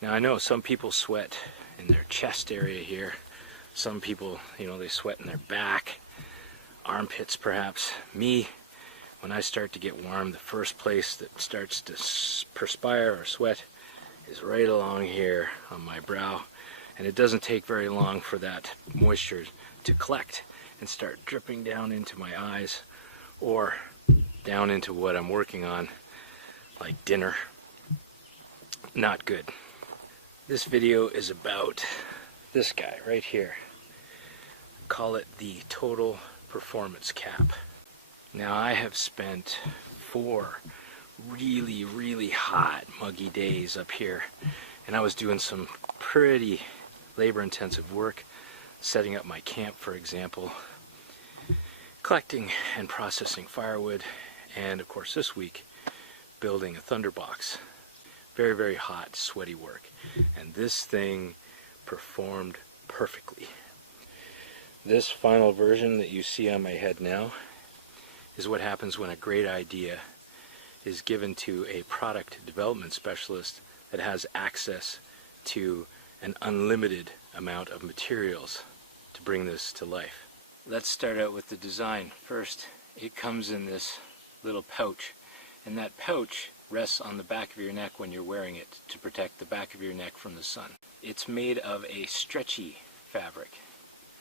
Now I know some people sweat in their chest area here. Some people, they sweat in their back, armpits perhaps. Me, when I start to get warm, the first place that starts to perspire or sweat is right along here on my brow. And it doesn't take very long for that moisture to collect and start dripping down into my eyes or down into what I'm working on, like dinner. Not good. This video is about this guy right here. Call it the Total Performance Cap. Now I have spent 4 really hot, muggy days up here, and I was doing some pretty labor-intensive work, setting up my camp, for example, collecting and processing firewood, and of course this week building a thunderbox. Very hot, sweaty work, and this thing performed perfectly. This final version that you see on my head now is what happens when a great idea is given to a product development specialist that has access to an unlimited amount of materials to bring this to life. Let's start out with the design. First, it comes in this little pouch, and that pouch rests on the back of your neck when you're wearing it to protect the back of your neck from the sun. It's made of a stretchy fabric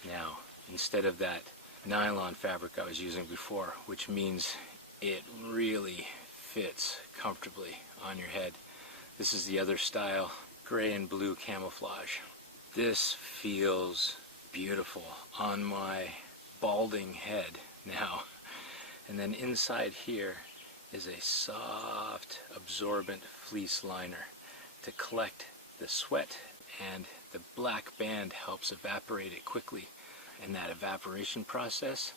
now, instead of that nylon fabric I was using before, which means it really fits comfortably on your head. This is the other style, gray and blue camouflage. This feels beautiful on my balding head now. And then inside here is a soft, absorbent fleece liner to collect the sweat, and the black band helps evaporate it quickly. And that evaporation process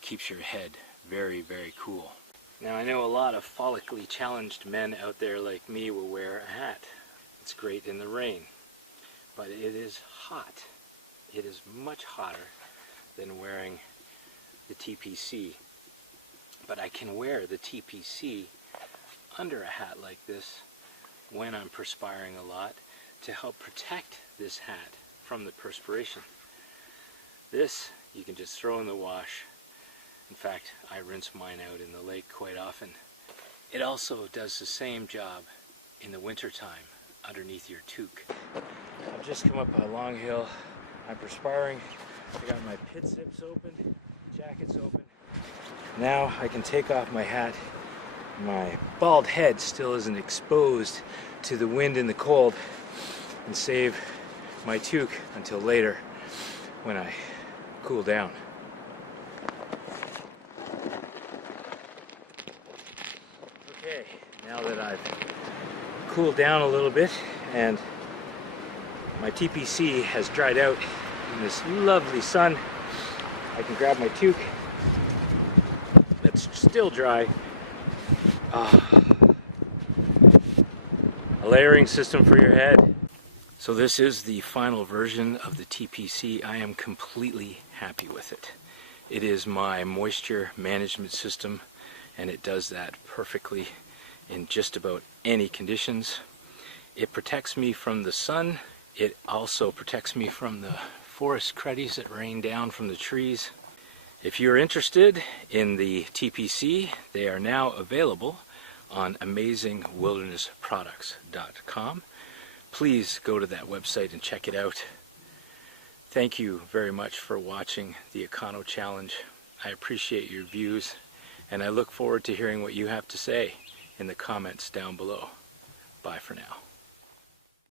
keeps your head very cool. Now I know a lot of follically challenged men out there like me will wear a hat. It's great in the rain, but it is hot. It is much hotter than wearing the TPC. But I can wear the TPC under a hat like this when I'm perspiring a lot to help protect this hat from the perspiration. This you can just throw in the wash. In fact, I rinse mine out in the lake quite often. It also does the same job in the wintertime underneath your toque. I've just come up a long hill. I'm perspiring. I got my pit zips open, jackets open. Now I can take off my hat. My bald head still isn't exposed to the wind and the cold, and save my toque until later when I cool down. Okay, now that I've cooled down a little bit and my TPC has dried out in this lovely sun, I can grab my toque that's still dry. A layering system for your head. So this is the final version of the TPC. I am completely happy with it. It is my moisture management system, and it does that perfectly in just about any conditions. It protects me from the sun. It also protects me from the forest creddies that rain down from the trees. If you're interested in the TPC, they are now available on amazingwildernessproducts.com. Please go to that website and check it out. Thank you very much for watching the EconoChallenge. I appreciate your views, and I look forward to hearing what you have to say in the comments down below. Bye for now.